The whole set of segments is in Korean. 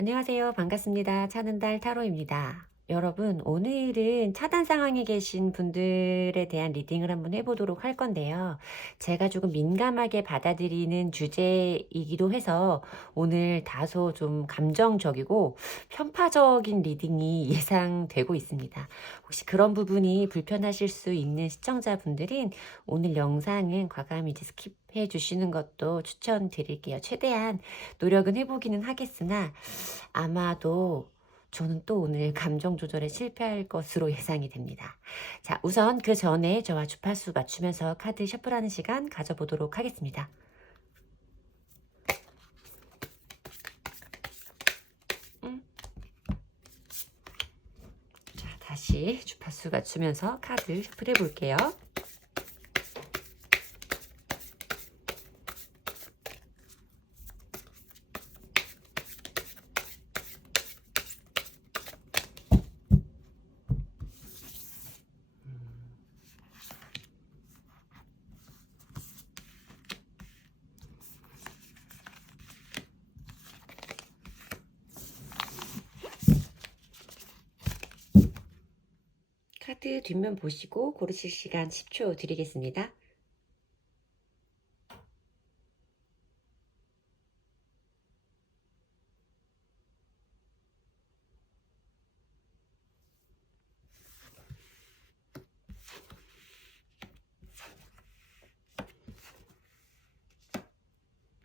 안녕하세요. 반갑습니다. 차는달 타로입니다. 여러분, 오늘은 차단 상황에 계신 분들에 대한 리딩을 한번 해보도록 할 건데요. 제가 조금 민감하게 받아들이는 주제이기도 해서 오늘 다소 좀 감정적이고 편파적인 리딩이 예상되고 있습니다. 혹시 그런 부분이 불편하실 수 있는 시청자분들은 오늘 영상은 과감히 이제 스킵해 주시는 것도 추천드릴게요. 최대한 노력은 해보기는 하겠으나 아마도 저는 또 오늘 감정 조절에 실패할 것으로 예상이 됩니다. 자, 우선 그 전에 저와 주파수 맞추면서 카드 셔플하는 시간 가져보도록 하겠습니다. 자, 다시 주파수 맞추면서 카드 셔플해 볼게요. 카드 뒷면 보시고 고르실 시간 10초 드리겠습니다.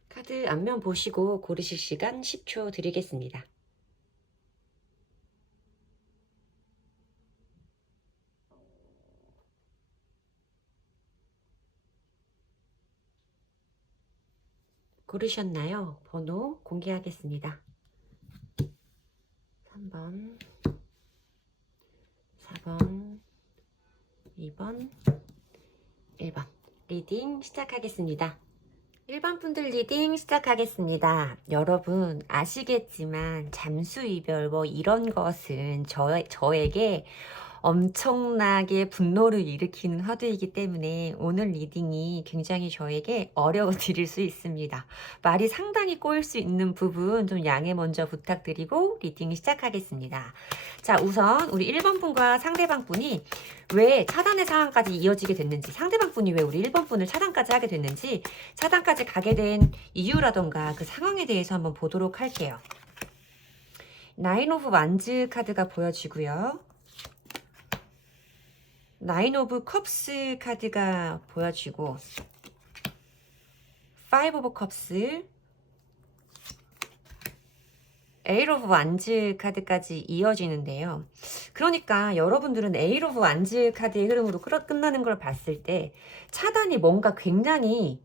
카드 앞면 보시고 고르실 시간 10초 드리겠습니다. 고르셨나요? 번호 공개하겠습니다. 3번, 4번, 2번, 1번. 리딩 시작하겠습니다. 1번 분들 리딩 시작하겠습니다. 여러분 아시겠지만 잠수 이별 뭐 이런 것은 저에게 엄청나게 분노를 일으키는 화두이기 때문에 오늘 리딩이 굉장히 저에게 어려워드릴 수 있습니다. 말이 상당히 꼬일 수 있는 부분 좀 양해 먼저 부탁드리고 리딩 시작하겠습니다. 자, 우선 우리 1번 분과 상대방 분이 왜 차단의 상황까지 이어지게 됐는지, 상대방 분이 왜 우리 1번 분을 차단까지 하게 됐는지, 차단까지 가게 된 이유라던가 그 상황에 대해서 한번 보도록 할게요. 나인 오브 완즈 카드가 보여지고요. 나인 오브 컵스 카드가 보여지고, 파이브 오브 컵스, 에잇 오브 완즈 카드까지 이어지는데요. 그러니까 여러분들은 에잇 오브 완즈 카드의 흐름으로 끝나는 걸 봤을 때 차단이 뭔가 굉장히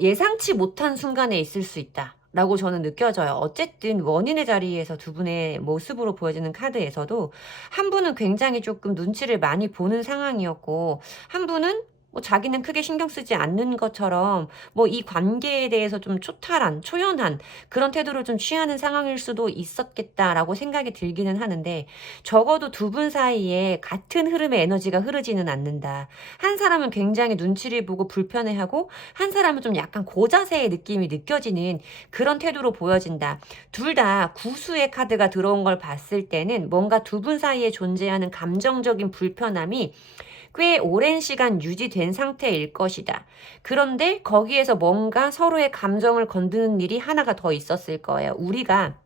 예상치 못한 순간에 있을 수 있다 라고 저는 느껴져요. 어쨌든 원인의 자리에서 두 분의 모습으로 보여지는 카드에서도 한 분은 굉장히 조금 눈치를 많이 보는 상황이었고, 한 분은 뭐 자기는 크게 신경 쓰지 않는 것처럼 뭐 이 관계에 대해서 좀 초탈한, 초연한 그런 태도를 좀 취하는 상황일 수도 있었겠다라고 생각이 들기는 하는데, 적어도 두 분 사이에 같은 흐름의 에너지가 흐르지는 않는다. 한 사람은 굉장히 눈치를 보고 불편해하고 한 사람은 좀 약간 고자세의 느낌이 느껴지는 그런 태도로 보여진다. 둘 다 구수의 카드가 들어온 걸 봤을 때는 뭔가 두 분 사이에 존재하는 감정적인 불편함이 꽤 오랜 시간 유지된 상태일 것이다. 그런데 거기에서 뭔가 서로의 감정을 건드는 일이 하나가 더 있었을 거예요. 우리가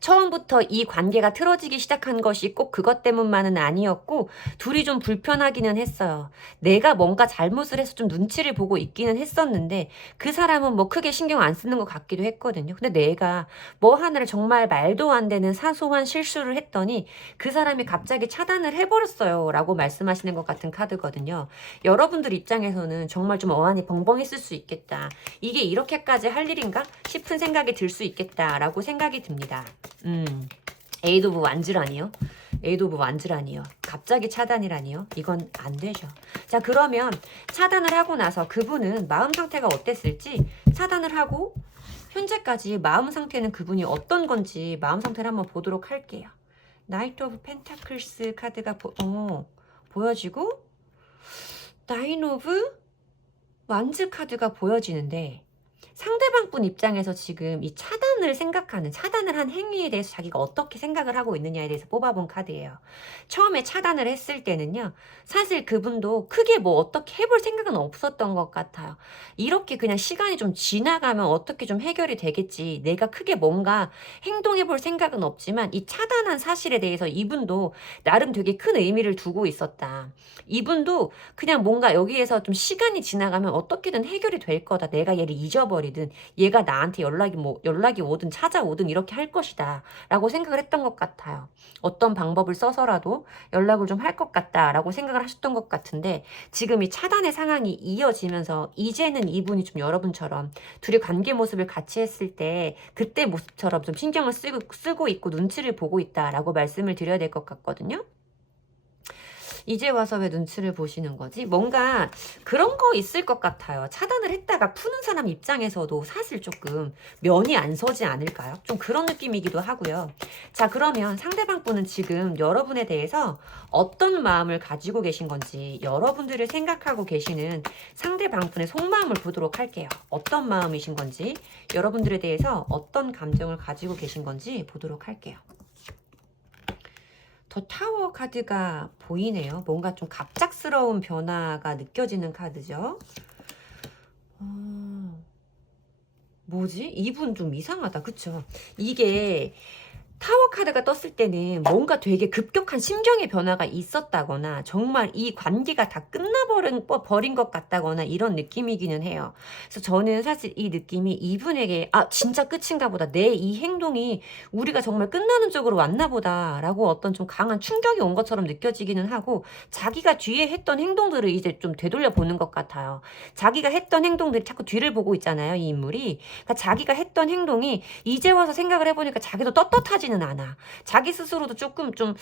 처음부터 이 관계가 틀어지기 시작한 것이 꼭 그것 때문만은 아니었고, 둘이 좀 불편하기는 했어요. 내가 뭔가 잘못을 해서 좀 눈치를 보고 있기는 했었는데 그 사람은 뭐 크게 신경 안 쓰는 것 같기도 했거든요. 근데 내가 뭐 하나를 정말 말도 안 되는 사소한 실수를 했더니 그 사람이 갑자기 차단을 해버렸어요 라고 말씀하시는 것 같은 카드거든요. 여러분들 입장에서는 정말 좀 어안이 벙벙했을 수 있겠다. 이게 이렇게까지 할 일인가 싶은 생각이 들 수 있겠다라고 생각이 듭니다. 에잇 오브 완즈라니요? 에잇 오브 완즈라니요? 갑자기 차단이라니요? 이건 안 되죠. 자, 그러면 차단을 하고 나서 그분은 마음 상태가 어땠을지, 차단을 하고 현재까지 마음 상태는 그분이 어떤 건지 마음 상태를 한번 보도록 할게요. 나이트 오브 펜타클스 카드가 보여지고, 나인 오브 완즈 카드가 보여지는데, 상대방 분 입장에서 지금 이 차단을 생각하는, 차단을 한 행위에 대해서 자기가 어떻게 생각을 하고 있느냐에 대해서 뽑아본 카드예요. 처음에 차단을 했을 때는요, 사실 그분도 크게 뭐 어떻게 해볼 생각은 없었던 것 같아요. 이렇게 그냥 시간이 좀 지나가면 어떻게 좀 해결이 되겠지, 내가 크게 뭔가 행동해볼 생각은 없지만 이 차단한 사실에 대해서 이분도 나름 되게 큰 의미를 두고 있었다. 이분도 그냥 뭔가 여기에서 좀 시간이 지나가면 어떻게든 해결이 될 거다. 내가 얘를 잊어버리든 얘가 나한테 연락이 오든 찾아오든 이렇게 할 것이다 라고 생각을 했던 것 같아요. 어떤 방법을 써서라도 연락을 좀 할 것 같다라고 생각을 하셨던 것 같은데, 지금 이 차단의 상황이 이어지면서 이제는 이분이 좀 여러분처럼 둘이 관계 모습을 같이 했을 때 그때 모습처럼 좀 신경을 쓰고 있고 눈치를 보고 있다라고 말씀을 드려야 될 것 같거든요. 이제 와서 왜 눈치를 보시는 거지? 뭔가 그런 거 있을 것 같아요. 차단을 했다가 푸는 사람 입장에서도 사실 조금 면이 안 서지 않을까요? 좀 그런 느낌이기도 하고요. 자, 그러면 상대방 분은 지금 여러분에 대해서 어떤 마음을 가지고 계신 건지, 여러분들을 생각하고 계시는 상대방 분의 속마음을 보도록 할게요. 어떤 마음이신 건지, 여러분들에 대해서 어떤 감정을 가지고 계신 건지 보도록 할게요. 더 타워 카드가 보이네요. 뭔가 좀 갑작스러운 변화가 느껴지는 카드죠. 뭐지? 이분 좀 이상하다. 그쵸? 이게 타워 카드가 떴을 때는 뭔가 되게 급격한 심경의 변화가 있었다거나 정말 이 관계가 다 끝나버린 것 같다거나 이런 느낌이기는 해요. 그래서 저는 사실 이 느낌이 이분에게 진짜 끝인가 보다. 내 이 행동이 우리가 정말 끝나는 쪽으로 왔나 보다 라고 어떤 좀 강한 충격이 온 것처럼 느껴지기는 하고, 자기가 뒤에 했던 행동들을 이제 좀 되돌려 보는 것 같아요. 자기가 했던 행동들이 자꾸 뒤를 보고 있잖아요, 이 인물이. 그러니까 자기가 했던 행동이 이제 와서 생각을 해보니까 자기도 떳떳하지는 않아. 자기 스스로도 조금 좀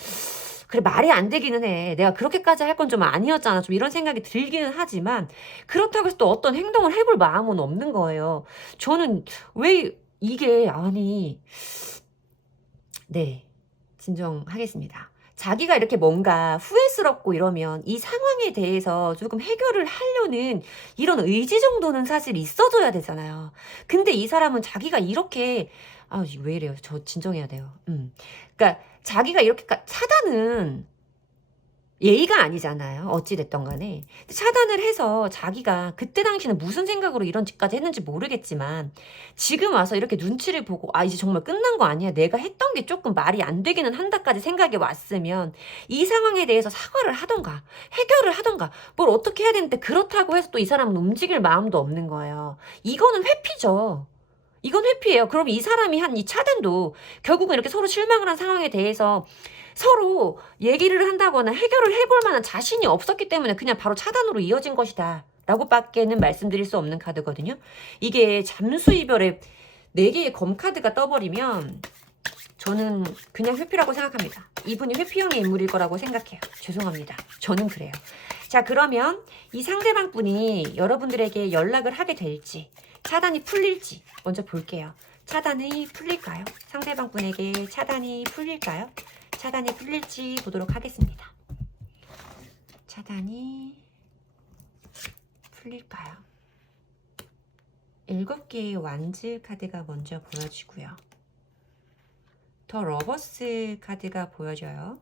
그래, 말이 안 되기는 해. 내가 그렇게까지 할 건 좀 아니었잖아. 좀 이런 생각이 들기는 하지만 그렇다고 해서 또 어떤 행동을 해볼 마음은 없는 거예요. 저는 왜 이게 네, 진정하겠습니다. 자기가 이렇게 뭔가 후회스럽고 이러면 이 상황에 대해서 조금 해결을 하려는 이런 의지 정도는 사실 있어줘야 되잖아요. 근데 이 사람은 자기가 이렇게 왜 이래요? 저 진정해야 돼요. 그러니까 자기가 이렇게 차단은 예의가 아니잖아요. 어찌 됐던 간에. 차단을 해서 자기가 그때 당시는 무슨 생각으로 이런 짓까지 했는지 모르겠지만 지금 와서 이렇게 눈치를 보고 이제 정말 끝난 거 아니야. 내가 했던 게 조금 말이 안 되기는 한다까지 생각이 왔으면 이 상황에 대해서 사과를 하던가 해결을 하던가 뭘 어떻게 해야 되는데, 그렇다고 해서 또 이 사람은 움직일 마음도 없는 거예요. 이거는 회피죠. 이건 회피예요. 그럼 이 사람이 한 이 차단도 결국은 이렇게 서로 실망을 한 상황에 대해서 서로 얘기를 한다거나 해결을 해볼 만한 자신이 없었기 때문에 그냥 바로 차단으로 이어진 것이다 라고 밖에는 말씀드릴 수 없는 카드거든요. 이게 잠수 이별의 4개의 검 카드가 떠버리면 저는 그냥 회피라고 생각합니다. 이분이 회피형의 인물일 거라고 생각해요. 죄송합니다. 저는 그래요. 자, 그러면 이 상대방 분이 여러분들에게 연락을 하게 될지, 차단이 풀릴지 먼저 볼게요. 차단이 풀릴까요? 상대방 분에게 차단이 풀릴까요? 차단이 풀릴지 보도록 하겠습니다. 차단이 풀릴까요? 7개의 완즈 카드가 먼저 보여지고요. 더 러버스 카드가 보여져요.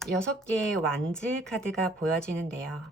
6개의 완즈 카드가 보여지는데요.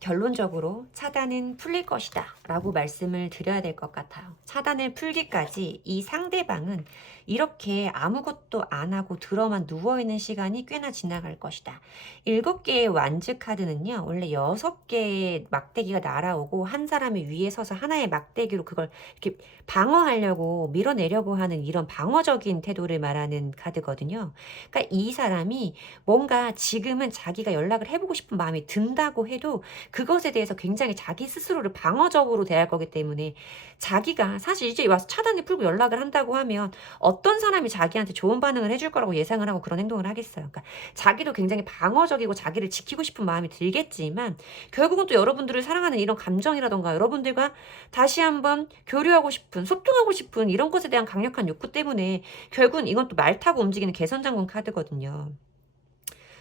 결론적으로 차단은 풀릴 것이다 라고 말씀을 드려야 될 것 같아요. 차단을 풀기까지 이 상대방은 이렇게 아무것도 안 하고 들어만 누워있는 시간이 꽤나 지나갈 것이다. 7개의 완즈 카드는요, 원래 6개의 막대기가 날아오고 한 사람이 위에 서서 하나의 막대기로 그걸 이렇게 방어하려고 밀어내려고 하는 이런 방어적인 태도를 말하는 카드거든요. 그러니까 이 사람이 뭔가 지금은 자기가 연락을 해보고 싶은 마음이 든다고 해도 그것에 대해서 굉장히 자기 스스로를 방어적으로 대할 거기 때문에, 자기가 사실 이제 와서 차단을 풀고 연락을 한다고 하면 어떤 사람이 자기한테 좋은 반응을 해줄 거라고 예상을 하고 그런 행동을 하겠어요. 그러니까 자기도 굉장히 방어적이고 자기를 지키고 싶은 마음이 들겠지만 결국은 또 여러분들을 사랑하는 이런 감정이라던가 여러분들과 다시 한번 교류하고 싶은, 소통하고 싶은 이런 것에 대한 강력한 욕구 때문에 결국은 이건 또 말 타고 움직이는 개선장군 카드거든요.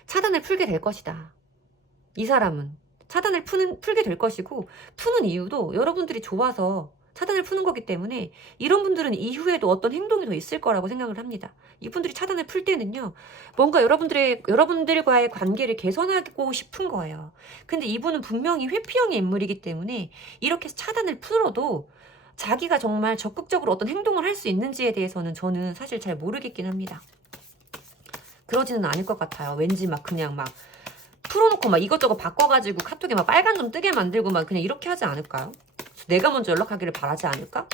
차단을 풀게 될 것이다. 이 사람은 차단을 풀게 될 것이고, 푸는 이유도 여러분들이 좋아서 차단을 푸는 거기 때문에 이런 분들은 이후에도 어떤 행동이 더 있을 거라고 생각을 합니다. 이분들이 차단을 풀 때는요, 뭔가 여러분들과의 관계를 개선하고 싶은 거예요. 근데 이분은 분명히 회피형의 인물이기 때문에 이렇게 차단을 풀어도 자기가 정말 적극적으로 어떤 행동을 할 수 있는지에 대해서는 저는 사실 잘 모르겠긴 합니다. 그러지는 않을 것 같아요. 왠지 막 그냥 막 풀어놓고 막 이것저것 바꿔가지고 카톡에 막 빨간 점 뜨게 만들고 막 그냥 이렇게 하지 않을까요? 내가 먼저 연락하기를 바라지 않을까?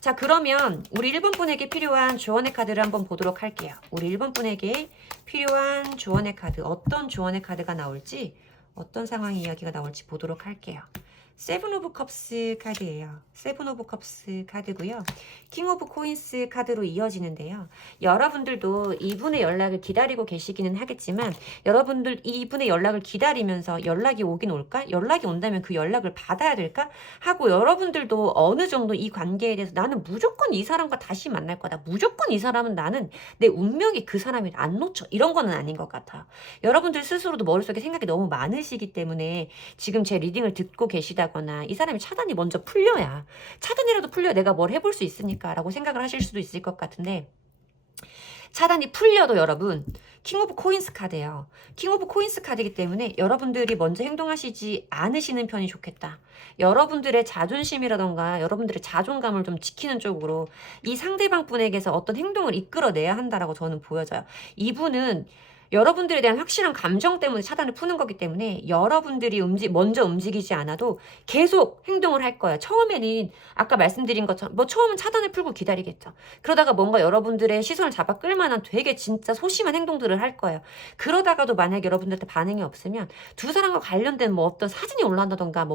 자, 그러면 우리 1번 분에게 필요한 조언의 카드를 한번 보도록 할게요. 우리 1번 분에게 필요한 조언의 카드, 어떤 조언의 카드가 나올지, 어떤 상황의 이야기가 나올지 보도록 할게요. 세븐 오브 컵스 카드예요. 세븐 오브 컵스 카드고요. 킹 오브 코인스 카드로 이어지는데요. 여러분들도 이분의 연락을 기다리고 계시기는 하겠지만, 여러분들 이분의 연락을 기다리면서 연락이 오긴 올까? 연락이 온다면 그 연락을 받아야 될까? 하고 여러분들도 어느 정도 이 관계에 대해서 나는 무조건 이 사람과 다시 만날 거다. 무조건 이 사람은 나는 내 운명이 그 사람이 안 놓쳐. 이런 거는 아닌 것 같아요. 여러분들 스스로도 머릿속에 생각이 너무 많으시기 때문에 지금 제 리딩을 듣고 계시다 거나 이 사람이 차단이 먼저 풀려야, 차단이라도 풀려 내가 뭘 해볼 수 있으니까 라고 생각을 하실 수도 있을 것 같은데, 차단이 풀려도 여러분 킹 오브 코인스 카드예요. 킹 오브 코인스 카드이기 때문에 여러분들이 먼저 행동하시지 않으시는 편이 좋겠다. 여러분들의 자존심이라던가 여러분들의 자존감을 좀 지키는 쪽으로 이 상대방 분에게서 어떤 행동을 이끌어내야 한다라고 저는 보여져요. 이분은 여러분들에 대한 확실한 감정 때문에 차단을 푸는 거기 때문에 여러분들이 먼저 움직이지 않아도 계속 행동을 할 거예요. 처음에는 아까 말씀드린 것처럼 처음은 차단을 풀고 기다리겠죠. 그러다가 뭔가 여러분들의 시선을 잡아 끌만한 되게 진짜 소심한 행동들을 할 거예요. 그러다가도 만약에 여러분들한테 반응이 없으면 두 사람과 관련된 어떤 사진이 올라온다던가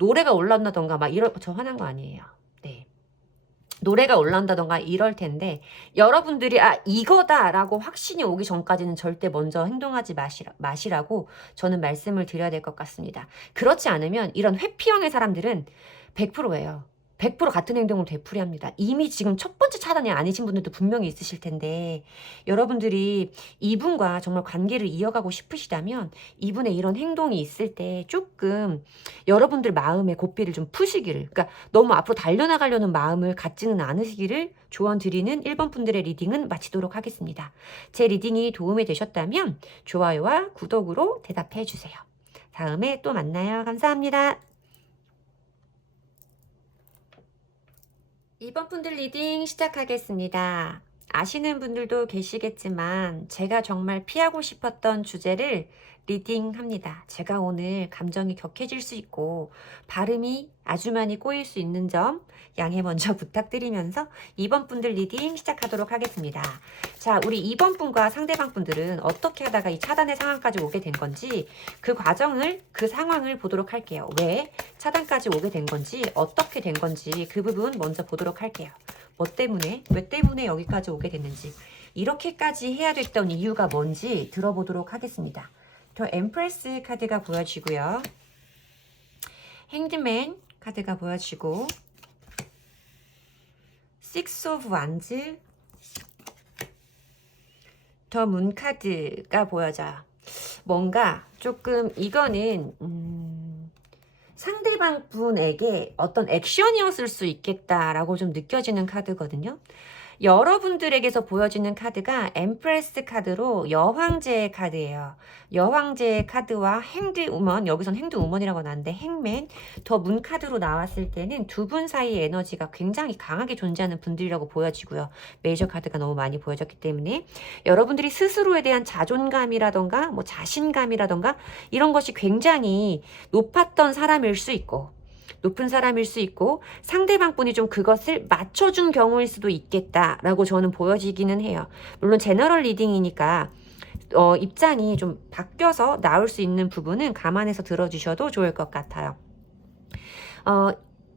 노래가 올라온다던가 저 화난 거 아니에요. 네. 노래가 올라온다던가 이럴 텐데, 여러분들이 이거다라고 확신이 오기 전까지는 절대 먼저 행동하지 마시라고 저는 말씀을 드려야 될 것 같습니다. 그렇지 않으면 이런 회피형의 사람들은 100%예요. 100% 같은 행동을 되풀이합니다. 이미 지금 첫 번째 차단이 아니신 분들도 분명히 있으실 텐데, 여러분들이 이분과 정말 관계를 이어가고 싶으시다면 이분의 이런 행동이 있을 때 조금 여러분들 마음의 고삐를 좀 푸시기를, 그러니까 너무 앞으로 달려나가려는 마음을 갖지는 않으시기를 조언드리는 1번 분들의 리딩은 마치도록 하겠습니다. 제 리딩이 도움이 되셨다면 좋아요와 구독으로 대답해 주세요. 다음에 또 만나요. 감사합니다. 2번 분들 리딩 시작하겠습니다. 아시는 분들도 계시겠지만 제가 정말 피하고 싶었던 주제를 리딩합니다. 제가 오늘 감정이 격해질 수 있고 발음이 아주 많이 꼬일 수 있는 점 양해 먼저 부탁드리면서 2번 분들 리딩 시작하도록 하겠습니다. 자, 우리 2번 분과 상대방 분들은 어떻게 하다가 이 차단의 상황까지 오게 된 건지, 그 상황을 보도록 할게요. 왜 차단까지 오게 된 건지, 어떻게 된 건지 그 부분 먼저 보도록 할게요. 왜 때문에 여기까지 오게 됐는지, 이렇게까지 해야 됐던 이유가 뭔지 들어보도록 하겠습니다. 저 엠프레스 카드가 보여지고요. 행드맨 카드가 보여지고, 식스 오브 완즈, 더 문 카드가 보여져요. 뭔가 조금 이거는 상대방 분에게 어떤 액션이었을 수 있겠다라고 좀 느껴지는 카드거든요. 여러분들에게서 보여지는 카드가 엠프레스 카드로 여황제의 카드예요. 여황제의 카드와 행드우먼, 여기선 행드우먼이라고 나왔는데 행맨, 더 문 카드로 나왔을 때는 두 분 사이의 에너지가 굉장히 강하게 존재하는 분들이라고 보여지고요. 메이저 카드가 너무 많이 보여졌기 때문에 여러분들이 스스로에 대한 자존감이라던가 자신감이라던가 이런 것이 굉장히 높은 사람일 수 있고 상대방 분이 좀 그것을 맞춰준 경우일 수도 있겠다라고 저는 보여지기는 해요. 물론 제너럴 리딩이니까 입장이 좀 바뀌어서 나올 수 있는 부분은 감안해서 들어주셔도 좋을 것 같아요.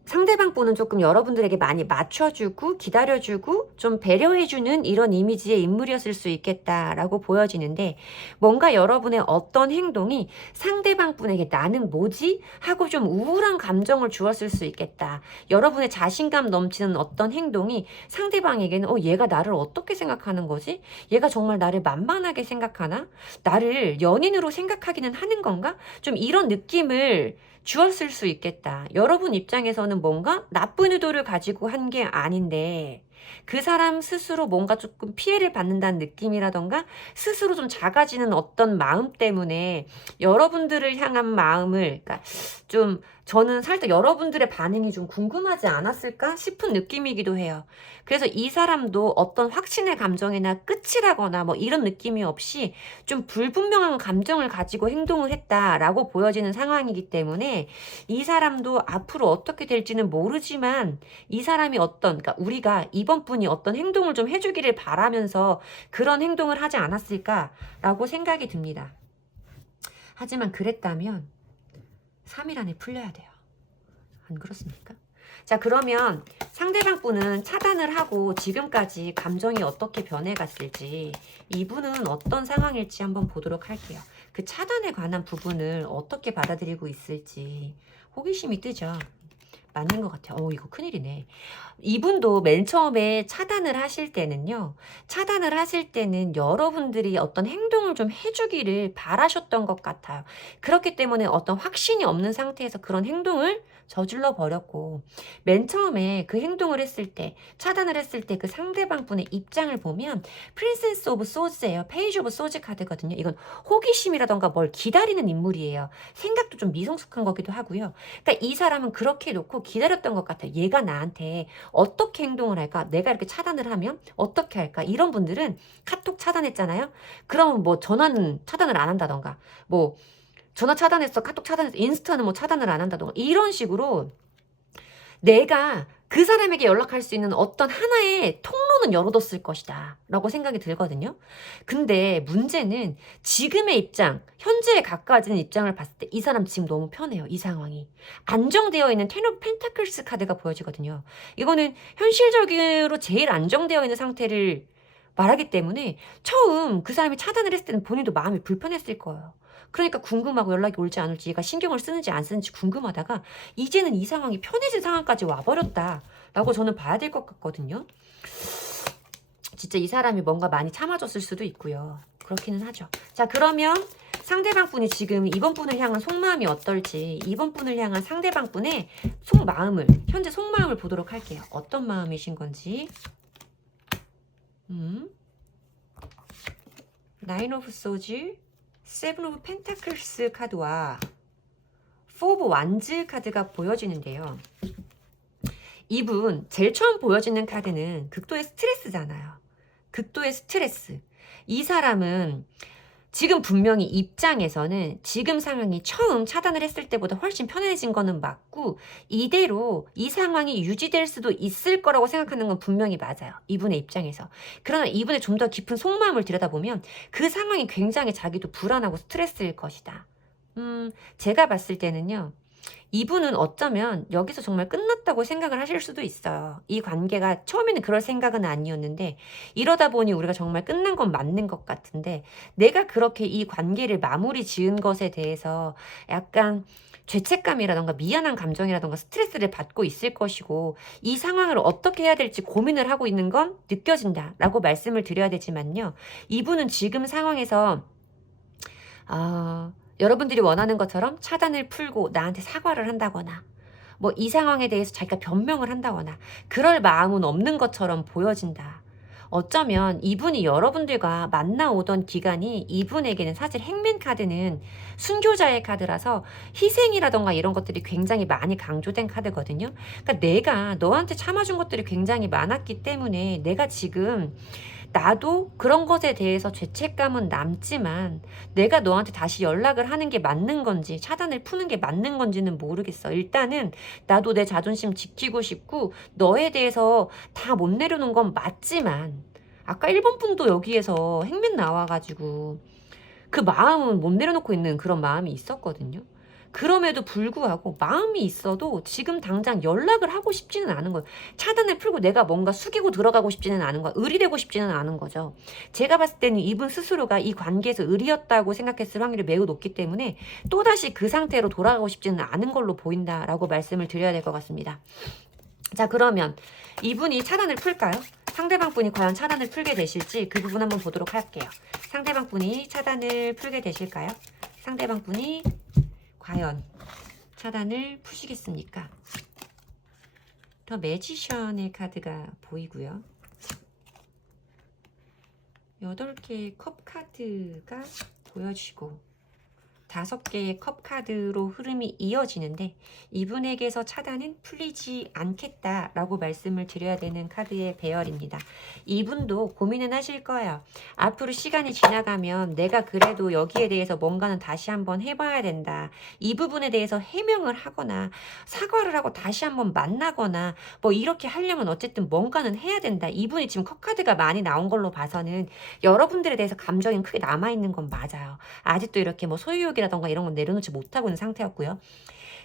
상대방 분은 조금 여러분들에게 많이 맞춰주고 기다려주고 좀 배려해주는 이런 이미지의 인물이었을 수 있겠다라고 보여지는데, 뭔가 여러분의 어떤 행동이 상대방 분에게 나는 뭐지? 하고 좀 우울한 감정을 주었을 수 있겠다. 여러분의 자신감 넘치는 어떤 행동이 상대방에게는 얘가 나를 어떻게 생각하는 거지? 얘가 정말 나를 만만하게 생각하나? 나를 연인으로 생각하기는 하는 건가? 좀 이런 느낌을 주었을 수 있겠다. 여러분 입장에서는 뭔가 나쁜 의도를 가지고 한 게 아닌데 그 사람 스스로 뭔가 조금 피해를 받는다는 느낌이라던가 스스로 좀 작아지는 어떤 마음 때문에 여러분들을 향한 마음을, 그러니까 좀 저는 살짝 여러분들의 반응이 좀 궁금하지 않았을까 싶은 느낌이기도 해요. 그래서 이 사람도 어떤 확신의 감정이나 끝이라거나 뭐 이런 느낌이 없이 좀 불분명한 감정을 가지고 행동을 했다라고 보여지는 상황이기 때문에 이 사람도 앞으로 어떻게 될지는 모르지만 이 사람이 그러니까 우리가 이번 분이 어떤 행동을 좀 해주기를 바라면서 그런 행동을 하지 않았을까라고 생각이 듭니다. 하지만 그랬다면 3일 안에 풀려야 돼요. 안 그렇습니까? 자, 그러면 상대방 분은 차단을 하고 지금까지 감정이 어떻게 변해갔을지, 이분은 어떤 상황일지 한번 보도록 할게요. 그 차단에 관한 부분을 어떻게 받아들이고 있을지 호기심이 뜨죠. 맞는 것 같아요. 이거 큰일이네. 이분도 맨 처음에 차단을 하실 때는요, 차단을 하실 때는 여러분들이 어떤 행동을 좀 해주기를 바라셨던 것 같아요. 그렇기 때문에 어떤 확신이 없는 상태에서 그런 행동을 저질러 버렸고, 맨 처음에 그 행동을 했을 때, 차단을 했을 때 그 상대방 분의 입장을 보면 프린세스 오브 소즈예요. 페이지 오브 소즈 카드거든요. 이건 호기심이라던가 뭘 기다리는 인물이에요. 생각도 좀 미성숙한 거기도 하고요. 그러니까 이 사람은 그렇게 놓고 기다렸던 것 같아요. 얘가 나한테 어떻게 행동을 할까? 내가 이렇게 차단을 하면 어떻게 할까? 이런 분들은 카톡 차단했잖아요. 그럼 뭐 전화는 차단을 안 한다던가, 뭐 전화 차단했어, 카톡 차단했어, 인스타는 뭐 차단을 안 한다던가, 이런 식으로 내가 그 사람에게 연락할 수 있는 어떤 하나의 통로는 열어뒀을 것이다 라고 생각이 들거든요. 근데 문제는 지금의 입장, 현재에 가까워지는 입장을 봤을 때 이 사람 지금 너무 편해요. 이 상황이 안정되어 있는 텐 오브 펜타클스 카드가 보여지거든요. 이거는 현실적으로 제일 안정되어 있는 상태를 말하기 때문에 처음 그 사람이 차단을 했을 때는 본인도 마음이 불편했을 거예요. 그러니까 궁금하고 연락이 올지 안 올지, 얘가 신경을 쓰는지 안 쓰는지 궁금하다가 이제는 이 상황이 편해진 상황까지 와버렸다라고 저는 봐야 될 것 같거든요. 진짜 이 사람이 뭔가 많이 참아줬을 수도 있고요. 그렇기는 하죠. 자, 그러면 상대방 분이 지금 이번 분을 향한 속마음이 어떨지, 이번 분을 향한 상대방 분의 속마음을, 현재 속마음을 보도록 할게요. 어떤 마음이신 건지. 나인 오브 소즈, 세븐 오브 펜타클스 카드와 포 오브 완즈 카드가 보여지는데요. 이분 제일 처음 보여지는 카드는 극도의 스트레스잖아요. 극도의 스트레스. 이 사람은 지금 분명히 입장에서는 지금 상황이 처음 차단을 했을 때보다 훨씬 편해진 거는 맞고, 이대로 이 상황이 유지될 수도 있을 거라고 생각하는 건 분명히 맞아요. 이분의 입장에서. 그러나 이분의 좀 더 깊은 속마음을 들여다보면 그 상황이 굉장히 자기도 불안하고 스트레스일 것이다. 제가 봤을 때는요, 이분은 어쩌면 여기서 정말 끝났다고 생각을 하실 수도 있어요. 이 관계가 처음에는 그럴 생각은 아니었는데 이러다 보니 우리가 정말 끝난 건 맞는 것 같은데, 내가 그렇게 이 관계를 마무리 지은 것에 대해서 약간 죄책감이라던가 미안한 감정이라던가 스트레스를 받고 있을 것이고, 이 상황을 어떻게 해야 될지 고민을 하고 있는 건 느껴진다라고 말씀을 드려야 되지만요, 이분은 지금 상황에서 여러분들이 원하는 것처럼 차단을 풀고 나한테 사과를 한다거나 뭐 이 상황에 대해서 자기가 변명을 한다거나 그럴 마음은 없는 것처럼 보여진다. 어쩌면 이분이 여러분들과 만나오던 기간이 이분에게는 사실 행맨 카드는 순교자의 카드라서 희생이라던가 이런 것들이 굉장히 많이 강조된 카드거든요. 그러니까 내가 너한테 참아준 것들이 굉장히 많았기 때문에 내가 지금 나도 그런 것에 대해서 죄책감은 남지만 내가 너한테 다시 연락을 하는 게 맞는 건지 차단을 푸는 게 맞는 건지는 모르겠어. 일단은 나도 내 자존심 지키고 싶고 너에 대해서 다 못 내려놓은 건 맞지만, 아까 일본 분도 여기에서 행맨 나와가지고 그 마음은 못 내려놓고 있는 그런 마음이 있었거든요. 그럼에도 불구하고 마음이 있어도 지금 당장 연락을 하고 싶지는 않은 거예요. 차단을 풀고 내가 뭔가 숙이고 들어가고 싶지는 않은 거예요. 을이 되고 싶지는 않은 거죠. 제가 봤을 때는 이분 스스로가 이 관계에서 을이었다고 생각했을 확률이 매우 높기 때문에 또다시 그 상태로 돌아가고 싶지는 않은 걸로 보인다라고 말씀을 드려야 될 것 같습니다. 자, 그러면 이분이 차단을 풀까요? 상대방 분이 과연 차단을 풀게 되실지 그 부분 한번 보도록 할게요. 상대방 분이 차단을 풀게 되실까요? 상대방 분이 과연 차단을 푸시겠습니까? 더 매지션의 카드가 보이고요. 8개의 컵 카드가 보여지고 5개의 컵 카드로 흐름이 이어지는데 이분에게서 차단은 풀리지 않겠다라고 말씀을 드려야 되는 카드의 배열입니다. 이분도 고민은 하실 거예요. 앞으로 시간이 지나가면 내가 그래도 여기에 대해서 뭔가는 다시 한번 해봐야 된다. 이 부분에 대해서 해명을 하거나 사과를 하고 다시 한번 만나거나 뭐 이렇게 하려면 어쨌든 뭔가는 해야 된다. 이분이 지금 컵 카드가 많이 나온 걸로 봐서는 여러분들에 대해서 감정이 크게 남아있는 건 맞아요. 아직도 이렇게 뭐 소유욕이라던가 이런 건 내려놓지 못하고 있는 상태였고요.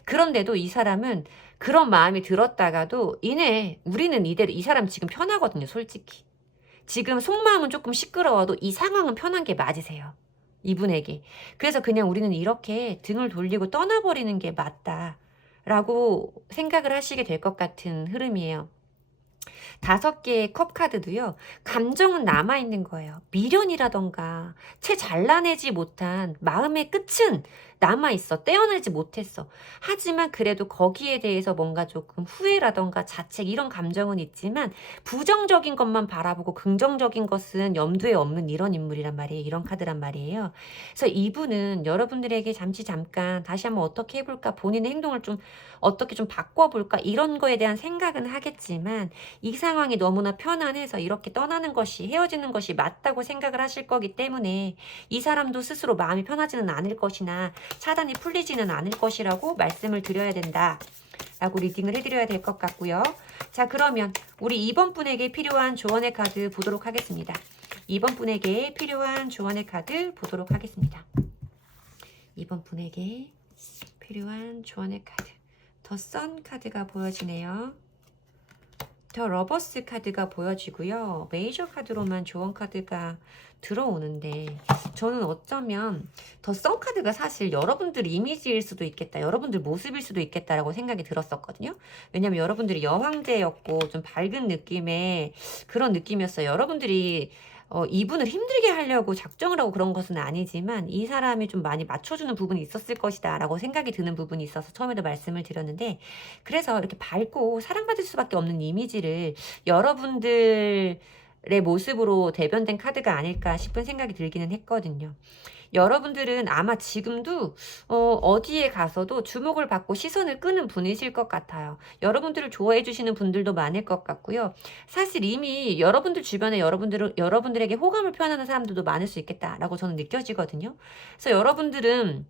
그런데도 이 사람은 그런 마음이 들었다가도 우리는 이대로 이 사람 지금 편하거든요. 솔직히. 지금 속마음은 조금 시끄러워도 이 상황은 편한 게 맞으세요. 이분에게. 그래서 그냥 우리는 이렇게 등을 돌리고 떠나버리는 게 맞다라고 생각을 하시게 될 것 같은 흐름이에요. 5개의 컵 카드도요. 감정은 남아있는 거예요. 미련이라던가 채 잘라내지 못한 마음의 끝은 남아있어. 떼어내지 못했어. 하지만 그래도 거기에 대해서 뭔가 조금 후회라던가 자책 이런 감정은 있지만 부정적인 것만 바라보고 긍정적인 것은 염두에 없는 이런 인물이란 말이에요. 이런 카드란 말이에요. 그래서 이분은 여러분들에게 잠깐 다시 한번 어떻게 해볼까 본인의 행동을 좀 어떻게 좀 바꿔볼까 이런 거에 대한 생각은 하겠지만 이 상황이 너무나 편안해서 이렇게 떠나는 것이 헤어지는 것이 맞다고 생각을 하실 거기 때문에 이 사람도 스스로 마음이 편하지는 않을 것이나 차단이 풀리지는 않을 것이라고 말씀을 드려야 된다 라고 리딩을 해드려야 될 것 같고요. 자, 그러면 우리 2번 분에게 필요한 조언의 카드 보도록 하겠습니다. 2번 분에게 필요한 조언의 카드 보도록 하겠습니다. 2번 분에게 필요한 조언의 카드 더 선 카드가 보여지네요. 더 러버스 카드가 보여지고요. 메이저 카드로만 조언 카드가 들어오는데 저는 어쩌면 더 선 카드가 사실 여러분들 이미지일 수도 있겠다. 여러분들 모습일 수도 있겠다라고 생각이 들었었거든요. 왜냐면 여러분들이 여왕제였고 좀 밝은 느낌의 그런 느낌이었어요. 여러분들이 이분을 힘들게 하려고 작정을 하고 그런 것은 아니지만 이 사람이 좀 많이 맞춰주는 부분이 있었을 것이다 라고 생각이 드는 부분이 있어서 처음에도 말씀을 드렸는데 그래서 이렇게 밝고 사랑받을 수밖에 없는 이미지를 여러분들의 모습으로 대변된 카드가 아닐까 싶은 생각이 들기는 했거든요. 여러분들은 아마 지금도 어디에 가서도 주목을 받고 시선을 끄는 분이실 것 같아요. 여러분들을 좋아해 주시는 분들도 많을 것 같고요. 사실 이미 여러분들 주변에 여러분들에게 호감을 표현하는 사람들도 많을 수 있겠다라고 저는 느껴지거든요. 그래서 여러분들은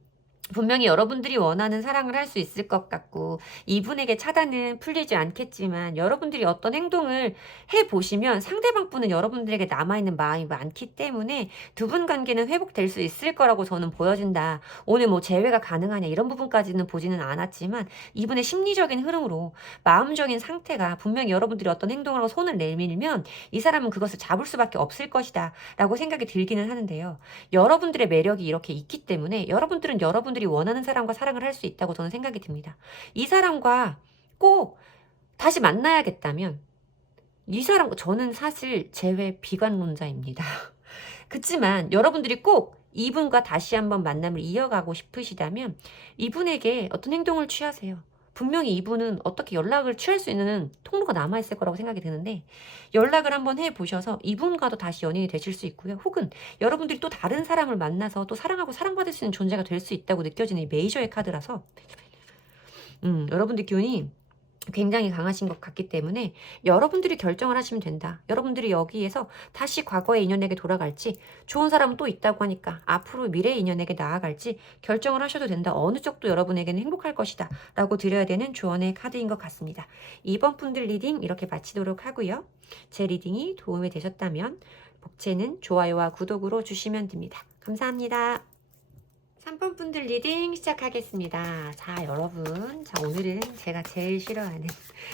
분명히 여러분들이 원하는 사랑을 할 수 있을 것 같고 이분에게 차단은 풀리지 않겠지만 여러분들이 어떤 행동을 해보시면 상대방 분은 여러분들에게 남아있는 마음이 많기 때문에 두 분 관계는 회복될 수 있을 거라고 저는 보여진다. 오늘 뭐 재회가 가능하냐 이런 부분까지는 보지는 않았지만 이분의 심리적인 흐름으로 마음적인 상태가 분명히 여러분들이 어떤 행동을 하고 손을 내밀면 이 사람은 그것을 잡을 수밖에 없을 것이다 라고 생각이 들기는 하는데요. 여러분들의 매력이 이렇게 있기 때문에 여러분들은 여러분들이 원하는 사람과 사랑을 할 수 있다고 저는 생각이 듭니다. 이 사람과 꼭 다시 만나야겠다면 이 사람 저는 사실 재회 비관론자입니다. 그렇지만 여러분들이 꼭 이분과 다시 한번 만남을 이어가고 싶으시다면 이분에게 어떤 행동을 취하세요. 분명히 이분은 어떻게 연락을 취할 수 있는 통로가 남아있을 거라고 생각이 드는데 연락을 한번 해보셔서 이분과도 다시 연인이 되실 수 있고요. 혹은 여러분들이 또 다른 사람을 만나서 또 사랑하고 사랑받을 수 있는 존재가 될 수 있다고 느껴지는 이 메이저의 카드라서 여러분들 기운이 굉장히 강하신 것 같기 때문에 여러분들이 결정을 하시면 된다. 여러분들이 여기에서 다시 과거의 인연에게 돌아갈지 좋은 사람은 또 있다고 하니까 앞으로 미래의 인연에게 나아갈지 결정을 하셔도 된다. 어느 쪽도 여러분에게는 행복할 것이다 라고 드려야 되는 조언의 카드인 것 같습니다. 이번 분들 리딩 이렇게 마치도록 하고요. 제 리딩이 도움이 되셨다면 복채는 좋아요와 구독으로 주시면 됩니다. 감사합니다. 3번 분들 리딩 시작하겠습니다. 자, 여러분. 자, 오늘은 제가 제일 싫어하는,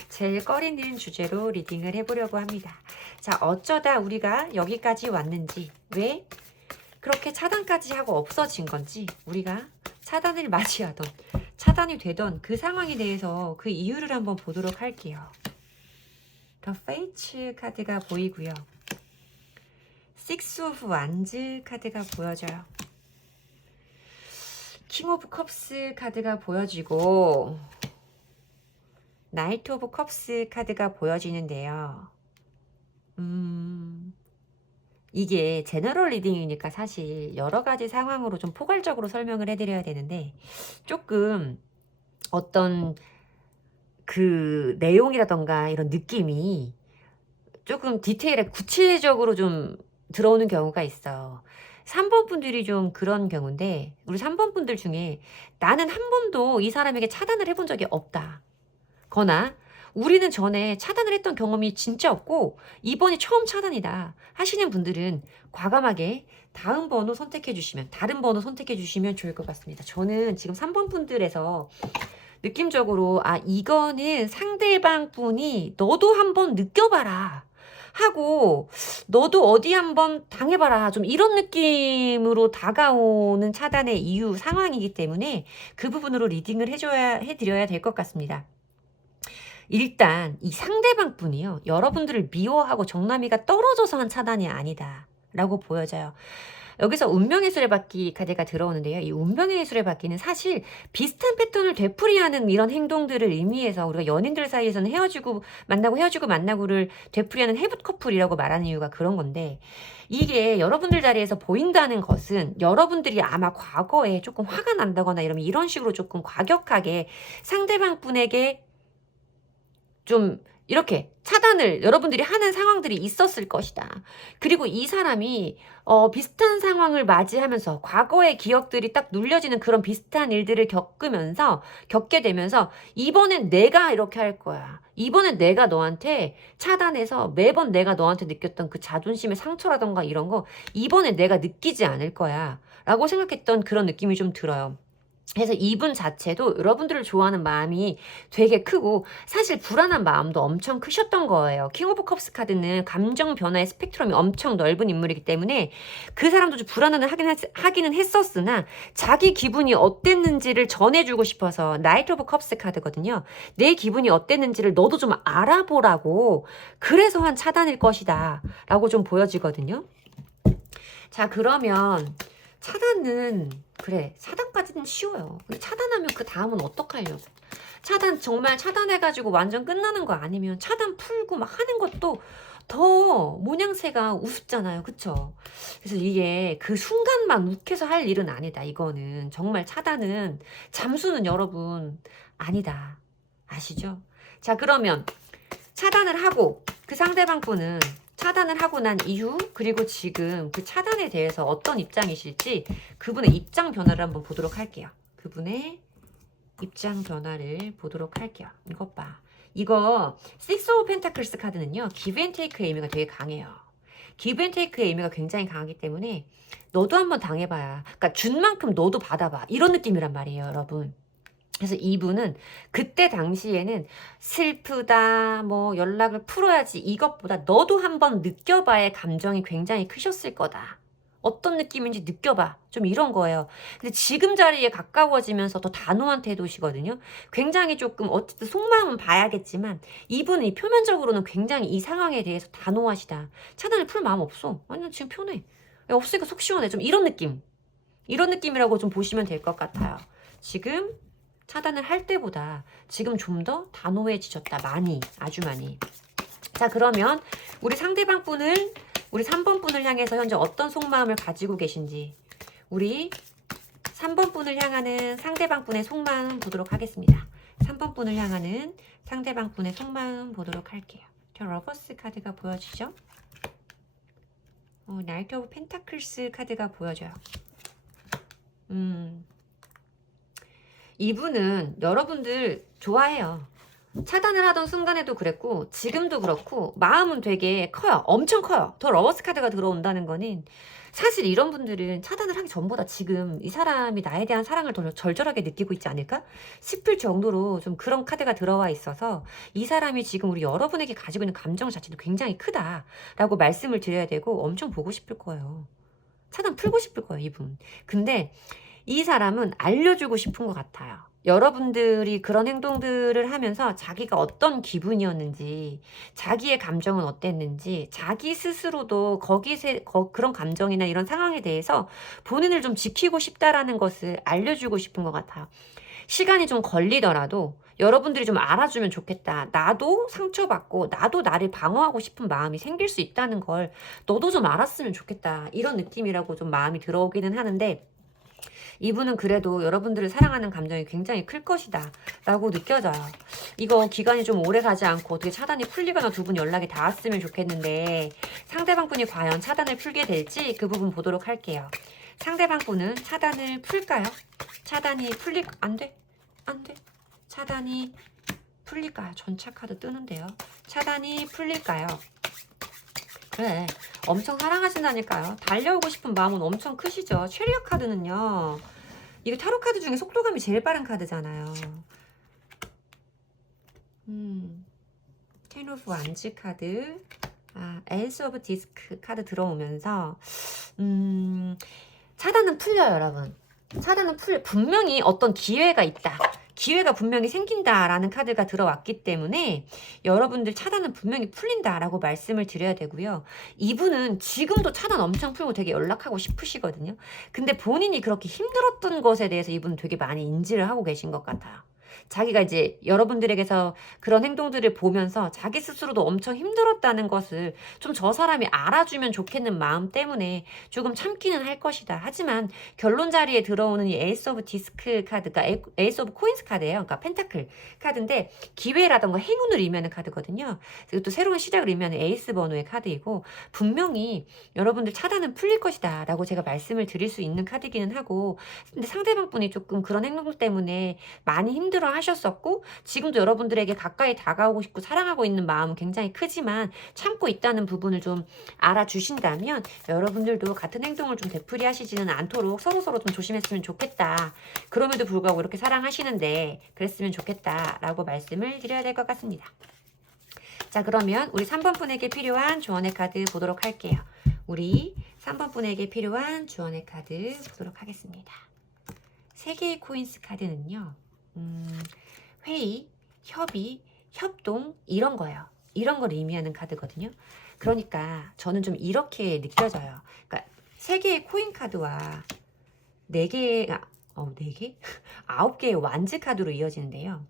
제일 꺼리는 주제로 리딩을 해보려고 합니다. 자, 어쩌다 우리가 여기까지 왔는지, 왜 그렇게 차단까지 하고 없어진 건지, 우리가 차단을 맞이하던, 차단이 되던 그 상황에 대해서 그 이유를 한번 보도록 할게요. 더 페이츠 카드가 보이고요. 식스 오브 완즈 카드가 보여져요. 킹 오브 컵스 카드가 보여지고 나이트 오브 컵스 카드가 보여지는데요. 이게 제너럴 리딩이니까 사실 여러 가지 상황으로 좀 포괄적으로 설명을 해드려야 되는데 조금 어떤 그 내용이라던가 이런 느낌이 조금 디테일하게 구체적으로 좀 들어오는 경우가 있어요. 3번 분들이 좀 그런 경우인데 우리 3번 분들 중에 나는 한 번도 이 사람에게 차단을 해본 적이 없다. 거나 우리는 전에 차단을 했던 경험이 진짜 없고 이번이 처음 차단이다 하시는 분들은 과감하게 다음 번호 선택해 주시면 다른 번호 선택해 주시면 좋을 것 같습니다. 저는 지금 3번 분들에서 느낌적으로 이거는 상대방 분이 너도 한번 느껴봐라 하고 너도 어디 한번 당해봐라 좀 이런 느낌으로 다가오는 차단의 이유 상황이기 때문에 그 부분으로 리딩을 해드려야 될 것 같습니다. 일단 이 상대방 분이요 여러분들을 미워하고 정남이가 떨어져서 한 차단이 아니다 라고 보여져요. 여기서 운명의 수레바퀴 카드가 들어오는데요. 이 운명의 수레바퀴는 사실 비슷한 패턴을 되풀이하는 이런 행동들을 의미해서 우리가 연인들 사이에서는 헤어지고 만나고를 되풀이하는 헤붓 커플이라고 말하는 이유가 그런 건데 이게 여러분들 자리에서 보인다는 것은 여러분들이 아마 과거에 조금 화가 난다거나 이러면 이런 식으로 조금 과격하게 상대방 분에게 좀 이렇게 차단을 여러분들이 하는 상황들이 있었을 것이다. 그리고 이 사람이 비슷한 상황을 맞이하면서 과거의 기억들이 딱 눌려지는 그런 비슷한 일들을 겪게 되면서 이번엔 내가 이렇게 할 거야. 이번엔 내가 너한테 차단해서 매번 내가 너한테 느꼈던 그 자존심의 상처라던가 이런 거 이번엔 내가 느끼지 않을 거야. 라고 생각했던 그런 느낌이 좀 들어요. 그래서 이분 자체도 여러분들을 좋아하는 마음이 되게 크고 사실 불안한 마음도 엄청 크셨던 거예요. 킹 오브 컵스 카드는 감정 변화의 스펙트럼이 엄청 넓은 인물이기 때문에 그 사람도 좀 불안을 하기는 했었으나 자기 기분이 어땠는지를 전해주고 싶어서 나이트 오브 컵스 카드거든요. 내 기분이 어땠는지를 너도 좀 알아보라고 그래서 한 차단일 것이다 라고 좀 보여지거든요. 자, 그러면 차단은 그래 차단까지는 쉬워요. 근데 차단하면 그 다음은 어떡하려고. 정말 차단해가지고 완전 끝나는 거 아니면 차단 풀고 막 하는 것도 더 모양새가 우습잖아요. 그쵸? 그래서 이게 그 순간만 욱해서 할 일은 아니다. 이거는 정말 차단은 잠수는 여러분 아니다. 아시죠? 자, 그러면 차단을 하고 그 상대방 분은 차단을 하고 난 이후 그리고 지금 그 차단에 대해서 어떤 입장이실지 그분의 입장 변화를 한번 보도록 할게요. 그분의 입장 변화를 보도록 할게요. 이것 봐. 이거 식스 오브 펜타클스 카드는요. 기브 앤 테이크의 의미가 되게 강해요. 기브 앤 테이크의 의미가 굉장히 강하기 때문에 너도 한번 당해봐야 그러니까 준 만큼 너도 받아봐 이런 느낌이란 말이에요. 여러분. 그래서 이분은 그때 당시에는 슬프다, 뭐 연락을 풀어야지 이것보다 너도 한번 느껴봐야 감정이 굉장히 크셨을 거다. 어떤 느낌인지 느껴봐. 좀 이런 거예요. 근데 지금 자리에 가까워지면서 더 단호한 태도시거든요. 굉장히 조금 어쨌든 속마음은 봐야겠지만 이분이 표면적으로는 굉장히 이 상황에 대해서 단호하시다. 차단을 풀 마음 없어. 아니 지금 편해. 없으니까 속 시원해. 좀 이런 느낌. 이런 느낌이라고 좀 보시면 될 것 같아요. 지금 차단을 할 때보다 지금 좀 더 단호해지셨다. 많이. 아주 많이. 자, 그러면 우리 상대방 분을 우리 3번 분을 향해서 현재 어떤 속마음을 가지고 계신지 우리 3번 분을 향하는 상대방 분의 속마음 보도록 하겠습니다. 3번 분을 향하는 상대방 분의 속마음 보도록 할게요. 저 러버스 카드가 보여지죠? 나이트 오브 펜타클스 카드가 보여져요. 이분은 여러분들 좋아해요. 차단을 하던 순간에도 그랬고 지금도 그렇고 마음은 되게 커요. 엄청 커요. 더 러버스 카드가 들어온다는 거는 사실 이런 분들은 차단을 하기 전보다 지금 이 사람이 나에 대한 사랑을 더 절절하게 느끼고 있지 않을까 싶을 정도로 좀 그런 카드가 들어와 있어서 이 사람이 지금 우리 여러분에게 가지고 있는 감정 자체도 굉장히 크다라고 말씀을 드려야 되고 엄청 보고 싶을 거예요. 차단 풀고 싶을 거예요, 이분. 근데 이 사람은 알려주고 싶은 것 같아요. 여러분들이 그런 행동들을 하면서 자기가 어떤 기분이었는지, 자기의 감정은 어땠는지, 자기 스스로도 그런 감정이나 이런 상황에 대해서 본인을 좀 지키고 싶다라는 것을 알려주고 싶은 것 같아요. 시간이 좀 걸리더라도 여러분들이 좀 알아주면 좋겠다. 나도 상처받고 나도 나를 방어하고 싶은 마음이 생길 수 있다는 걸 너도 좀 알았으면 좋겠다. 이런 느낌이라고 좀 마음이 들어오기는 하는데 이분은 그래도 여러분들을 사랑하는 감정이 굉장히 클 것이다 라고 느껴져요. 이거 기간이 좀 오래 가지 않고 어떻게 차단이 풀리거나 두 분 연락이 닿았으면 좋겠는데 상대방 분이 과연 차단을 풀게 될지 그 부분 보도록 할게요. 상대방 분은 차단을 풀까요? 차단이 안 돼? 안 돼? 차단이 풀릴까요? 전차 카드 뜨는데요. 차단이 풀릴까요? 그래, 엄청 사랑하신다니까요. 달려오고 싶은 마음은 엄청 크시죠. 체리엇 카드는요, 이게 타로 카드 중에 속도감이 제일 빠른 카드잖아요. 텐 오브 완즈 카드, 에이스 오브 디스크 카드 들어오면서 차단은 풀려요, 여러분. 차단은 분명히 어떤 기회가 있다. 기회가 분명히 생긴다라는 카드가 들어왔기 때문에 여러분들 차단은 분명히 풀린다라고 말씀을 드려야 되고요. 이분은 지금도 차단 엄청 풀고 되게 연락하고 싶으시거든요. 근데 본인이 그렇게 힘들었던 것에 대해서 이분은 되게 많이 인지를 하고 계신 것 같아요. 자기가 이제 여러분들에게서 그런 행동들을 보면서 자기 스스로도 엄청 힘들었다는 것을 좀 저 사람이 알아주면 좋겠는 마음 때문에 조금 참기는 할 것이다. 하지만 결론 자리에 들어오는 이 에이스 오브 디스크 카드가 에이스 오브 코인스 카드예요. 그러니까 펜타클 카드인데 기회라던가 행운을 의미하는 카드거든요. 그리고 또 새로운 시작을 의미하는 에이스 번호의 카드이고 분명히 여러분들 차단은 풀릴 것이다 라고 제가 말씀을 드릴 수 있는 카드기는 하고 근데 상대방 분이 조금 그런 행동 때문에 많이 힘들어 하셨었고 지금도 여러분들에게 가까이 다가오고 싶고 사랑하고 있는 마음은 굉장히 크지만 참고 있다는 부분을 좀 알아주신다면 여러분들도 같은 행동을 좀 되풀이하시지는 않도록 서로서로 좀 조심했으면 좋겠다. 그럼에도 불구하고 이렇게 사랑하시는데 그랬으면 좋겠다라고 말씀을 드려야 될 것 같습니다. 자, 그러면 우리 3번 분에게 필요한 조언의 카드 보도록 할게요. 우리 3번 분에게 필요한 조언의 카드 보도록 하겠습니다. 3개의 코인스 카드는요. 회의, 협의, 협동 이런 거예요. 이런 걸 의미하는 카드거든요. 그러니까 저는 좀 이렇게 느껴져요. 그러니까 3개의 코인 카드와 4개의 4개? 9개의 완즈 카드로 이어지는데요.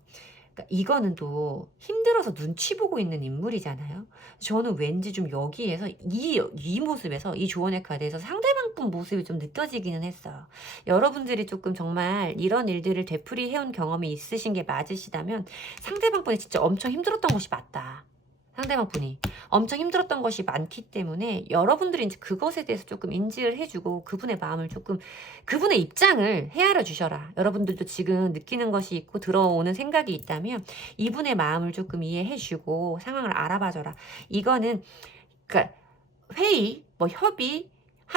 그러니까 이거는 또 힘들어서 눈치 보고 있는 인물이잖아요. 저는 왠지 좀 여기에서 이 모습에서 이 조언의 카드에서 상대방 분 모습이 좀 느껴지기는 했어요. 여러분들이 조금 정말 이런 일들을 되풀이해온 경험이 있으신 게 맞으시다면 상대방 분이 진짜 엄청 힘들었던 것이 맞다. 상대방 분이 엄청 힘들었던 것이 많기 때문에 여러분들이 이제 그것에 대해서 조금 인지를 해주고 그분의 마음을 조금 그분의 입장을 헤아려 주셔라. 여러분들도 지금 느끼는 것이 있고 들어오는 생각이 있다면 이분의 마음을 조금 이해해 주고 상황을 알아봐줘라. 이거는 그러니까 회의, 뭐 협의,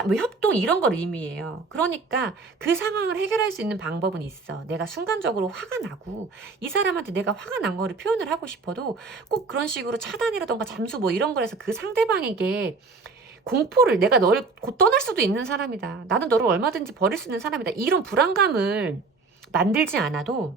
뭐 협동 이런 걸 의미해요. 그러니까 그 상황을 해결할 수 있는 방법은 있어. 내가 순간적으로 화가 나고 이 사람한테 내가 화가 난 거를 표현을 하고 싶어도 꼭 그런 식으로 차단이라던가 잠수 뭐 이런 걸 해서 그 상대방에게 공포를 내가 너를 곧 떠날 수도 있는 사람이다. 나는 너를 얼마든지 버릴 수 있는 사람이다. 이런 불안감을 만들지 않아도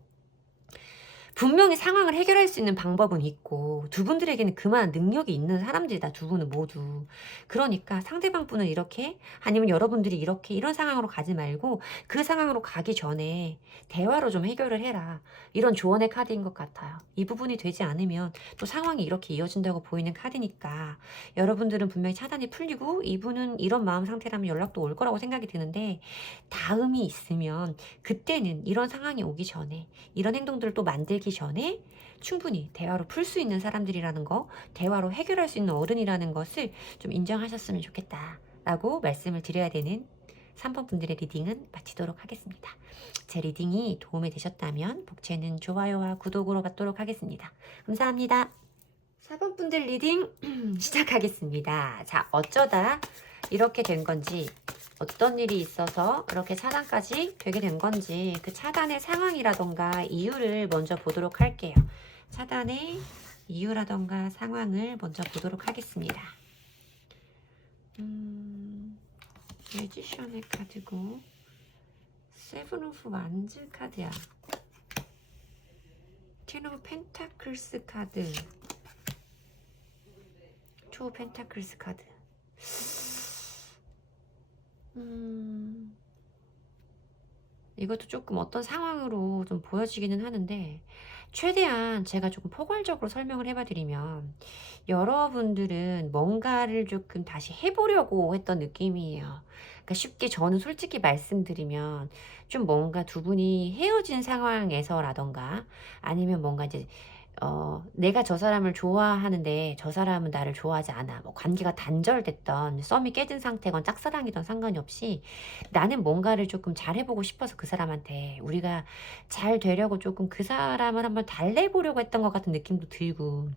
분명히 상황을 해결할 수 있는 방법은 있고 두 분들에게는 그만한 능력이 있는 사람들이다. 두 분은 모두. 그러니까 상대방 분은 이렇게 아니면 여러분들이 이렇게 이런 상황으로 가지 말고 그 상황으로 가기 전에 대화로 좀 해결을 해라. 이런 조언의 카드인 것 같아요. 이 부분이 되지 않으면 또 상황이 이렇게 이어진다고 보이는 카드니까 여러분들은 분명히 차단이 풀리고 이분은 이런 마음 상태라면 연락도 올 거라고 생각이 드는데 다음이 있으면 그때는 이런 상황이 오기 전에 이런 행동들을 또 만들기 전에 충분히 대화로 풀 수 있는 사람들이라는 거, 대화로 해결할 수 있는 어른이라는 것을 좀 인정하셨으면 좋겠다라고 말씀을 드려야 되는 3번 분들의 리딩은 마치도록 하겠습니다. 제 리딩이 도움이 되셨다면 복채는 좋아요와 구독으로 받도록 하겠습니다. 감사합니다. 4번 분들 리딩 시작하겠습니다. 자, 어쩌다 이렇게 된 건지, 어떤 일이 있어서 이렇게 차단까지 되게 된 건지, 그 차단의 상황이라던가 이유를 먼저 보도록 할게요. 차단의 이유라던가 상황을 먼저 보도록 하겠습니다. 매지션의 카드고, 세븐 오브 완즈 카드야. 텐 오브 펜타클스 카드, 투 펜타클스 카드. 이것도 조금 어떤 상황으로 좀 보여지기는 하는데, 최대한 제가 조금 포괄적으로 설명을 해봐드리면, 여러분들은 뭔가를 조금 다시 해보려고 했던 느낌이에요. 그러니까 쉽게 저는 솔직히 말씀드리면, 좀 뭔가 두 분이 헤어진 상황에서라던가, 아니면 뭔가 이제 내가 저 사람을 좋아하는데 저 사람은 나를 좋아하지 않아. 뭐 관계가 단절됐던, 썸이 깨진 상태건 짝사랑이던 상관이 없이 나는 뭔가를 조금 잘해보고 싶어서 그 사람한테, 우리가 잘 되려고 조금 그 사람을 한번 달래보려고 했던 것 같은 느낌도 들고,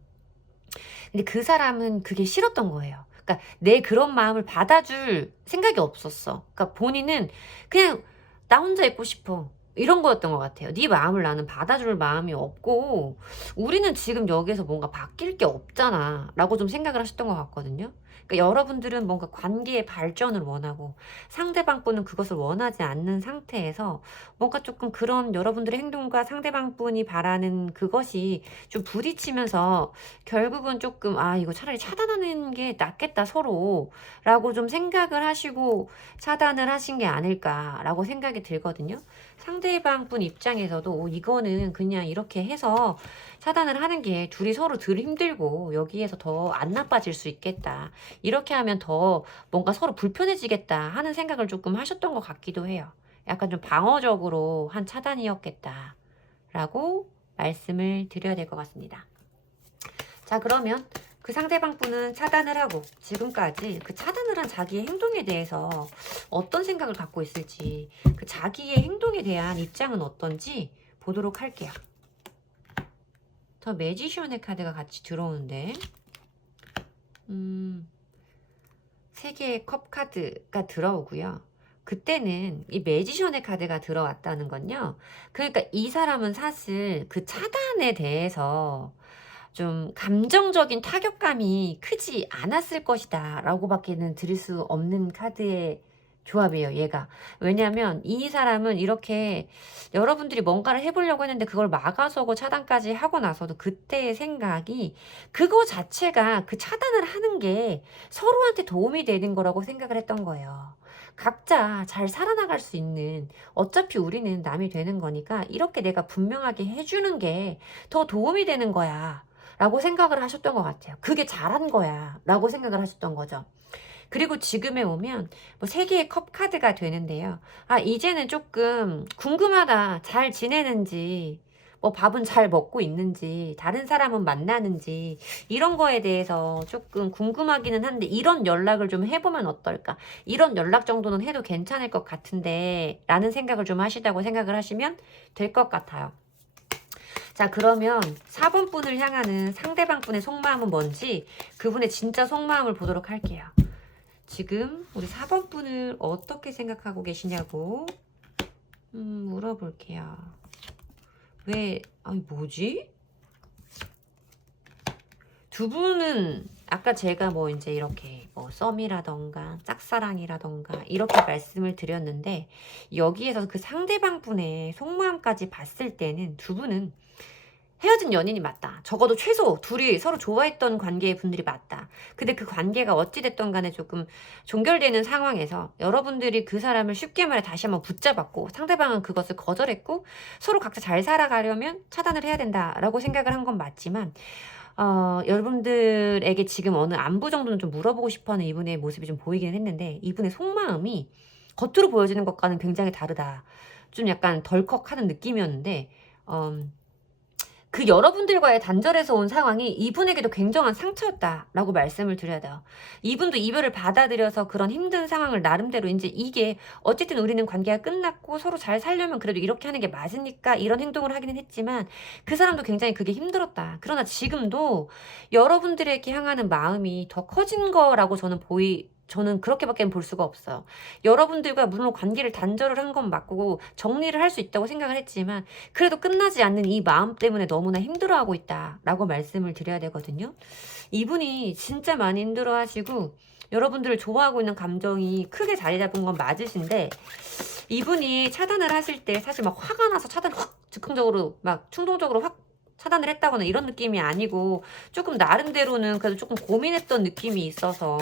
근데 그 사람은 그게 싫었던 거예요. 그러니까 내 그런 마음을 받아줄 생각이 없었어. 그러니까 본인은 그냥 나 혼자 있고 싶어, 이런 거였던 것 같아요. 네 마음을 나는 받아줄 마음이 없고, 우리는 지금 여기에서 뭔가 바뀔 게 없잖아 라고 좀 생각을 하셨던 것 같거든요. 그러니까 여러분들은 뭔가 관계의 발전을 원하고, 상대방 분은 그것을 원하지 않는 상태에서 뭔가 조금 그런 여러분들의 행동과 상대방 분이 바라는 그것이 좀 부딪히면서, 결국은 조금 이거 차라리 차단하는 게 낫겠다 서로 라고 좀 생각을 하시고 차단을 하신 게 아닐까라고 생각이 들거든요. 상대방 분 입장에서도 이거는 그냥 이렇게 해서 차단을 하는 게 둘이 서로 덜 힘들고 여기에서 더 안 나빠질 수 있겠다, 이렇게 하면 더 뭔가 서로 불편해지겠다 하는 생각을 조금 하셨던 것 같기도 해요. 약간 좀 방어적으로 한 차단이었겠다 라고 말씀을 드려야 될 것 같습니다. 자, 그러면 그 상대방 분은 차단을 하고 지금까지 그 차단을 한 자기의 행동에 대해서 어떤 생각을 갖고 있을지, 그 자기의 행동에 대한 입장은 어떤지 보도록 할게요. 더 매지션의 카드가 같이 들어오는데, 세 개의 컵 카드가 들어오고요. 그때는 이 매지션의 카드가 들어왔다는 건요, 그러니까 이 사람은 사실 그 차단에 대해서 좀 감정적인 타격감이 크지 않았을 것이다 라고 밖에는 드릴 수 없는 카드의 조합이에요, 얘가. 왜냐면 이 사람은 이렇게 여러분들이 뭔가를 해보려고 했는데 그걸 막아서고 차단까지 하고 나서도 그때의 생각이, 그거 자체가 그 차단을 하는 게 서로한테 도움이 되는 거라고 생각을 했던 거예요. 각자 잘 살아나갈 수 있는, 어차피 우리는 남이 되는 거니까 이렇게 내가 분명하게 해주는 게 더 도움이 되는 거야 라고 생각을 하셨던 것 같아요. 그게 잘한 거야 라고 생각을 하셨던 거죠. 그리고 지금에 오면 뭐 3개의 컵 카드가 되는데요. 이제는 조금 궁금하다. 잘 지내는지, 뭐 밥은 잘 먹고 있는지, 다른 사람은 만나는지, 이런 거에 대해서 조금 궁금하기는 한데, 이런 연락을 좀 해보면 어떨까? 이런 연락 정도는 해도 괜찮을 것 같은데 라는 생각을 좀 하시다고 생각을 하시면 될 것 같아요. 자, 그러면 4번 분을 향하는 상대방 분의 속마음은 뭔지, 그분의 진짜 속마음을 보도록 할게요. 지금 우리 4번 분을 어떻게 생각하고 계시냐고 물어볼게요. 뭐지? 두 분은 아까 제가 뭐 이제 이렇게 뭐 썸이라던가 짝사랑이라던가 이렇게 말씀을 드렸는데, 여기에서 그 상대방 분의 속마음까지 봤을 때는 두 분은 헤어진 연인이 맞다. 적어도 최소 둘이 서로 좋아했던 관계의 분들이 맞다. 근데 그 관계가 어찌됐던 간에 조금 종결되는 상황에서 여러분들이 그 사람을 쉽게 말해 다시 한번 붙잡았고, 상대방은 그것을 거절했고, 서로 각자 잘 살아가려면 차단을 해야 된다라고 생각을 한 건 맞지만, 여러분들에게 지금 어느 안부 정도는 좀 물어보고 싶어하는 이분의 모습이 좀 보이긴 했는데, 이분의 속마음이 겉으로 보여지는 것과는 굉장히 다르다. 좀 약간 덜컥하는 느낌이었는데, 그 여러분들과의 단절에서 온 상황이 이분에게도 굉장한 상처였다라고 말씀을 드려야 돼요. 이분도 이별을 받아들여서 그런 힘든 상황을 나름대로 이제 이게 어쨌든 우리는 관계가 끝났고 서로 잘 살려면 그래도 이렇게 하는 게 맞으니까 이런 행동을 하기는 했지만 그 사람도 굉장히 그게 힘들었다. 그러나 지금도 여러분들에게 향하는 마음이 더 커진 거라고 저는 그렇게밖에 볼 수가 없어요. 여러분들과 물론 관계를 단절을 한 건 맞고 정리를 할 수 있다고 생각을 했지만 그래도 끝나지 않는 이 마음 때문에 너무나 힘들어하고 있다라고 말씀을 드려야 되거든요. 이분이 진짜 많이 힘들어하시고 여러분들을 좋아하고 있는 감정이 크게 자리 잡은 건 맞으신데 이분이 차단을 하실 때 사실 막 화가 나서 확 즉흥적으로 막 충동적으로 확 차단을 했다거나 이런 느낌이 아니고 조금 나름대로는 그래도 조금 고민했던 느낌이 있어서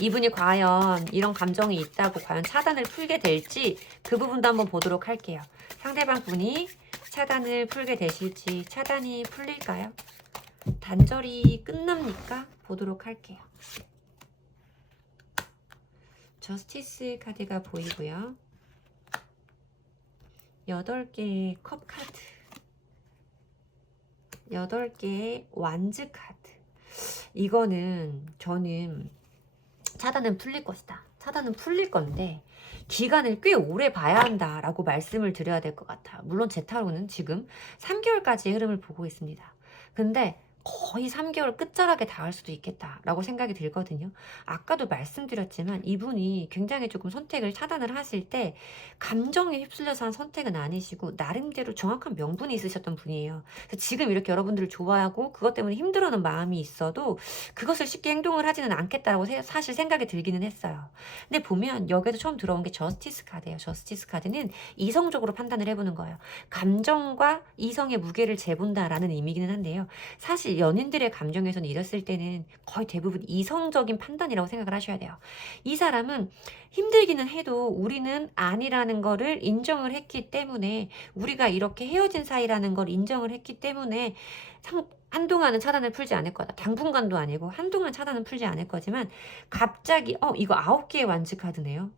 이분이 과연 이런 감정이 있다고 과연 차단을 풀게 될지 그 부분도 한번 보도록 할게요. 상대방 분이 차단을 풀게 되실지 차단이 풀릴까요? 단절이 끝납니까? 보도록 할게요. 저스티스 카드가 보이고요. 8개의 컵 카드, 8개의 완즈 카드. 이거는 저는 차단은 풀릴 것이다. 차단은 풀릴 건데 기간을 꽤 오래 봐야 한다라고 말씀을 드려야 될 것 같아요. 물론 제 타로는 지금 3개월까지의 흐름을 보고 있습니다. 근데 거의 3개월 끝자락에 닿을 수도 있겠다라고 생각이 들거든요. 아까도 말씀드렸지만 이분이 굉장히 조금 선택을 차단을 하실 때 감정에 휩쓸려서 한 선택은 아니시고 나름대로 정확한 명분이 있으셨던 분이에요. 그래서 지금 이렇게 여러분들을 좋아하고 그것 때문에 힘들어하는 마음이 있어도 그것을 쉽게 행동을 하지는 않겠다라고 사실 생각이 들기는 했어요. 근데 보면 여기에도 처음 들어온 게 저스티스 카드예요. 저스티스 카드는 이성적으로 판단을 해보는 거예요. 감정과 이성의 무게를 재본다라는 의미기는 한데요. 사실 연인들의 감정에서는 이랬을 때는 거의 대부분 이성적인 판단이라고 생각을 하셔야 돼요. 이 사람은 힘들기는 해도 우리는 아니라는 거를 인정을 했기 때문에 우리가 이렇게 헤어진 사이라는 걸 인정을 했기 때문에 한동안은 차단을 풀지 않을 거다. 당분간도 아니고 한동안 차단은 풀지 않을 거지만 갑자기 이거 9개의 완즈 카드네요.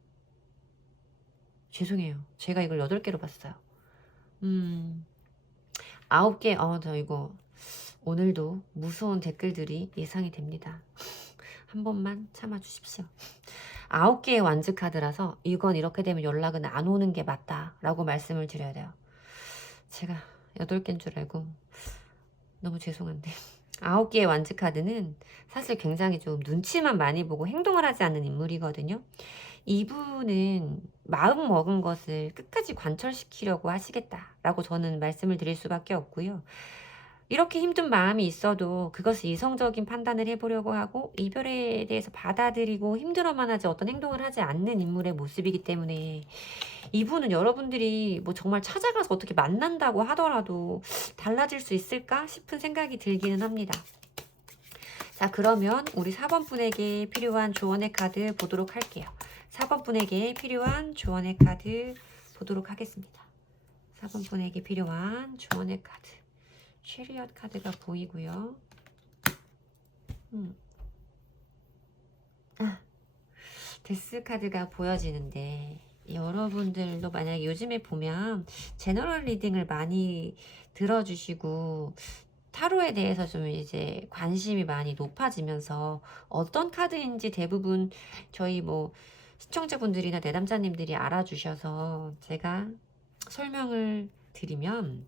죄송해요. 제가 이걸 8개로 봤어요. 9개 저 이거 오늘도 무서운 댓글들이 예상이 됩니다. 한 번만 참아주십시오. 9개의 완즈 카드라서 이건 이렇게 되면 연락은 안 오는 게 맞다라고 말씀을 드려야 돼요. 제가 8개인 줄 알고 너무 죄송한데 9개의 완즈 카드는 사실 굉장히 좀 눈치만 많이 보고 행동을 하지 않는 인물이거든요. 이분은 마음 먹은 것을 끝까지 관철시키려고 하시겠다라고 저는 말씀을 드릴 수밖에 없고요. 이렇게 힘든 마음이 있어도 그것을 이성적인 판단을 해보려고 하고 이별에 대해서 받아들이고 힘들어만 하지 어떤 행동을 하지 않는 인물의 모습이기 때문에 이분은 여러분들이 뭐 정말 찾아가서 어떻게 만난다고 하더라도 달라질 수 있을까 싶은 생각이 들기는 합니다. 자, 그러면 우리 4번 분에게 필요한 조언의 카드 보도록 할게요. 4번 분에게 필요한 조언의 카드 보도록 하겠습니다. 4번 분에게 필요한 조언의 카드. 체리엇 카드가 보이고요. 데스 카드가 보여지는데 여러분들도 만약에 요즘에 보면 제너럴 리딩을 많이 들어주시고 타로에 대해서 좀 이제 관심이 많이 높아지면서 어떤 카드인지 대부분 저희 뭐 시청자분들이나 내담자님들이 알아주셔서 제가 설명을 드리면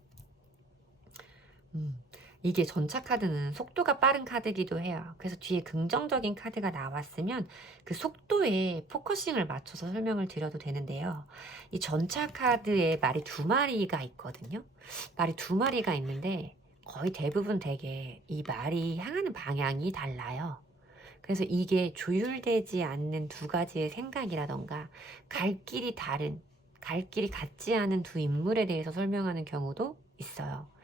이게 전차 카드는 속도가 빠른 카드이기도 해요. 그래서 뒤에 긍정적인 카드가 나왔으면 그 속도에 포커싱을 맞춰서 설명을 드려도 되는데요. 이 전차 카드에 말이 2마리가 있거든요. 말이 2마리가 있는데 거의 대부분 되게 이 말이 향하는 방향이 달라요. 그래서 이게 조율되지 않는 2가지의 생각이라던가 갈 길이 같지 않은 2 인물에 대해서 설명하는 경우도 있어요.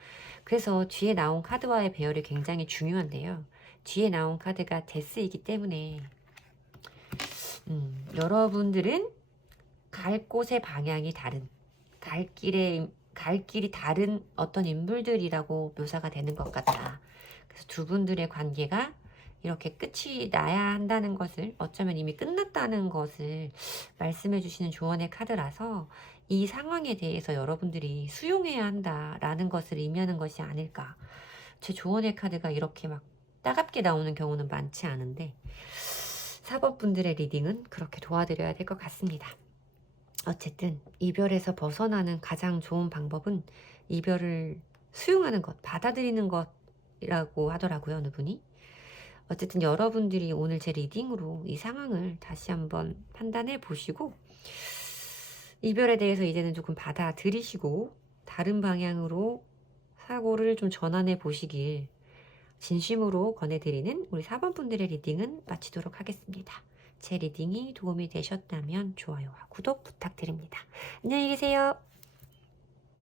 그래서 뒤에 나온 카드와의 배열이 굉장히 중요한데요. 뒤에 나온 카드가 데스이기 때문에 여러분들은 갈 곳의 방향이 다른 갈 길이 다른 어떤 인물들이라고 묘사가 되는 것 같다. 그래서 2분들의 관계가 이렇게 끝이 나야 한다는 것을, 어쩌면 이미 끝났다는 것을 말씀해 주시는 조언의 카드라서 이 상황에 대해서 여러분들이 수용해야 한다라는 것을 의미하는 것이 아닐까. 제 조언의 카드가 이렇게 막 따갑게 나오는 경우는 많지 않은데 4번분들의 리딩은 그렇게 도와드려야 될 것 같습니다. 어쨌든 이별에서 벗어나는 가장 좋은 방법은 이별을 수용하는 것, 받아들이는 것이라고 하더라고요, 어느 분이. 어쨌든 여러분들이 오늘 제 리딩으로 이 상황을 다시 한번 판단해 보시고 이별에 대해서 이제는 조금 받아들이시고 다른 방향으로 사고를 좀 전환해 보시길 진심으로 권해드리는 우리 4번분들의 리딩은 마치도록 하겠습니다. 제 리딩이 도움이 되셨다면 좋아요와 구독 부탁드립니다. 안녕히 계세요.